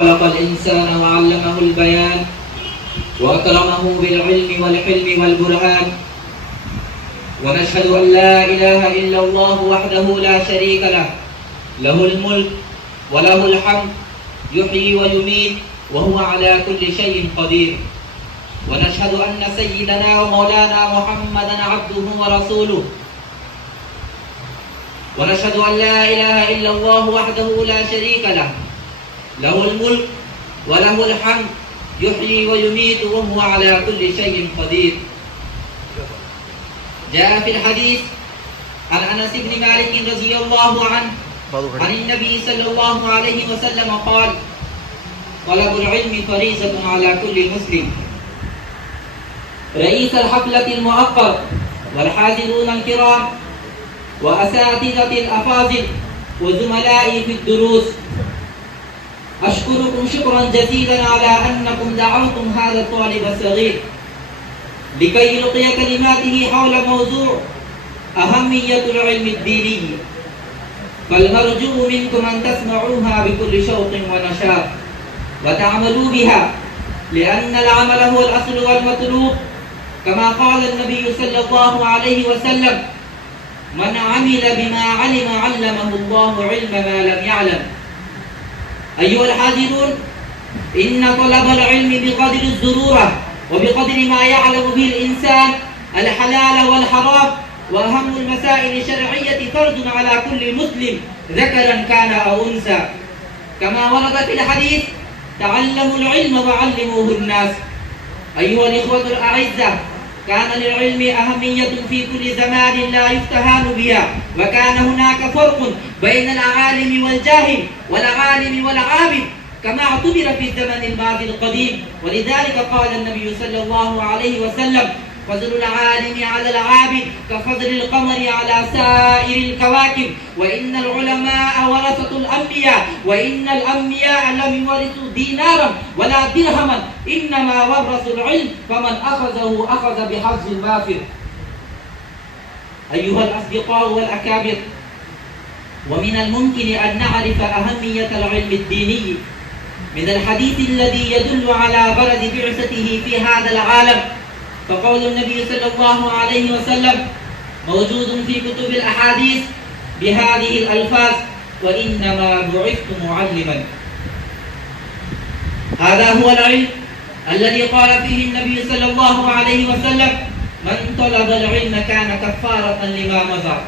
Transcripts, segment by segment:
خلق الإنسان وعلمه البيان وأكرمه بالعلم والحلم والبرهان. ونشهد أن لا إله إلا الله وحده لا شريك له، له الملك وله الحمد، يحيي ويميت وهو على كل شيء قدير. ونشهد أن سيدنا ومولانا محمدا عبده ورسوله. ونشهد أن لا إله إلا الله وحده لا شريك له، له الملك وله الحمد، يحيي ويميت وهو على كل شيء قدير. جاء في الحديث عن أنس بن مالك رضي الله عنه عن النبي صلى الله عليه وسلم قال: طلب العلم فريضة على كل مسلم. رئيس الحفلة المؤقر والحاضرون الكرام وأساتذة الأفاضل وزملائي في الدروس، أشكركم شكرا جزيلا على أنكم دعوتم هذا الطالب الصغير لكي يلقي كلماته حول موضوع أهمية العلم الديني، فالمرجو منكم أن تسمعوها بكل شوق ونشاط وتعملوا بها، لأن العمل هو الأصل والمطلوب، كما قال النبي صلى الله عليه وسلم: من عمل بما علم علمه الله علم ما لم يعلم. أيها الحاضرون، إن طلب العلم بقدر الضرورة وبقدر ما يعلم به الإنسان الحلال والحرام وأهم المسائل الشرعية فرض على كل مسلم ذكرا كان أو أنثى، كما ورد في الحديث: تعلموا العلم وعلموه الناس. أيها الإخوة الأعزة، كان للعلم أهمية في كل زمان لا يستهان بها، وكان هناك فرق بين العالم والجاهل والعالم والعابد، كما اعتبر في الزمن الماضي القديم. ولذلك قال النبي صلى الله عليه وسلم: فضل العالم على العابد كفضل القمر على سائر الكواكب، وإن العلماء ورثة الأنبياء، وإن الأنبياء لم يورثوا دينارا ولا درهما، إنما ورثوا العلم، فمن أخذه أخذ بحظ وافر. أيها الأصدقاء والأكابر، ومن الممكن أن نعرف أهمية العلم الديني من الحديث الذي يدل على غرض بعثته في هذا العالم، فقول النبي صلى الله عليه وسلم موجود في كتب الأحاديث بهذه الألفاظ: وإنما بعثت معلما. هذا هو العلم الذي قال فيه النبي صلى الله عليه وسلم: من طلب العلم كان كفارة لما مضى.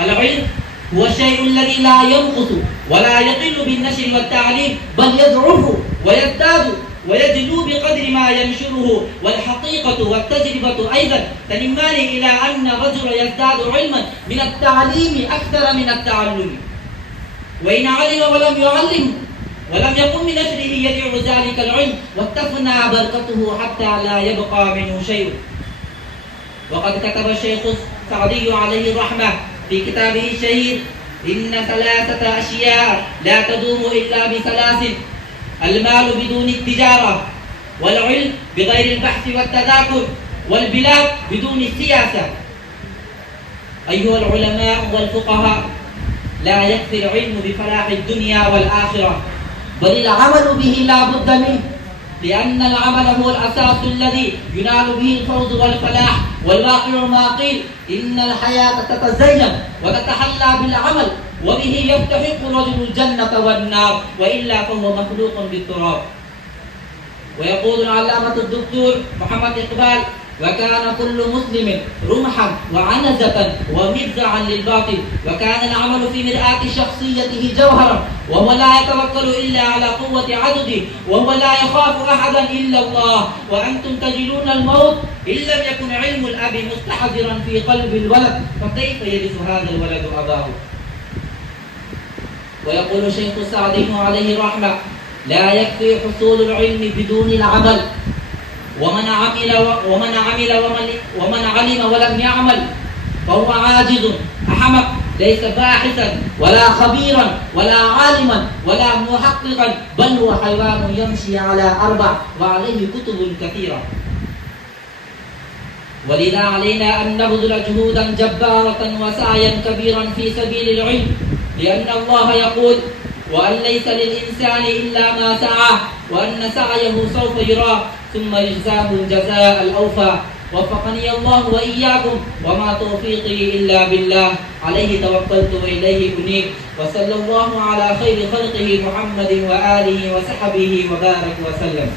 العلم هو الشيء الذي لا ينقص ولا يقل بالنشر والتعليم، بل يضعف ويزداد ويجلو بقدر ما ينشره. والحقيقة والتجربة أيضا تنمان إلى أن الرجل يزداد علما من التعليم أكثر من التعلم، وإن علم ولم يعلم ولم يقم بنشره يدع ذلك العلم وتفنى بركته حتى لا يبقى منه شيء. وقد كتب الشيخ السعدي عليه الرحمة في كتابه الشهير: إن ثلاثة أشياء لا تدوم إلا بثلاث: المال بدون التجارة، والعلم بغير البحث والتذاكر، والبلاد بدون السياسة. أيها العلماء والفقهاء، لا يكفي العلم بفلاح الدنيا والآخرة، بل العمل به لا بد منه، لأن العمل هو الأساس الذي ينال به الفوز والفلاح. والواقع ما قيل: إن الحياة تتزين وتتحلى بالعمل، وبه يستحق الرجل الجنة والنار، وإلا فهو مخلوق بالتراب. ويقول العلامة الدكتور محمد إقبال: وكان كل مسلم رمحا وعنزة ومفزعا للباطل، وكان العمل في مرآة شخصيته جوهرا، وهو لا يتوكل إلا على قوة عدده، وهو لا يخاف أحدا إلا الله. وأنتم تجدون الموت إن لم يكن علم الأب مستحضرا في قلب الولد، فكيف يرث هذا الولد أباه؟ ويقول الشيخ السعدي عليه الرحمة: لا يكفي حصول العلم بدون العمل، ومن علم ولم يعمل فهو عاجز أحمق، ليس باحثا ولا خبيرا ولا عالما ولا محققا، بل هو حيوان يمشي على أربع وعليه كتب كثيرة. ولذا علينا أن نبذل جهودا جبارة وسعيا كبيرا في سبيل العلم، لأن الله يقول: وأن ليس للإنسان إلا ما سعى وأن سعيه سوف يرى ثم يجزاه الجزاء الأوفى. وفقني الله وإياكم وما توفيقي إلا بالله عليه توكلت وإليه أنيب. وصلى الله على خير خلقه محمد وآله وصحبه وبارك وسلم.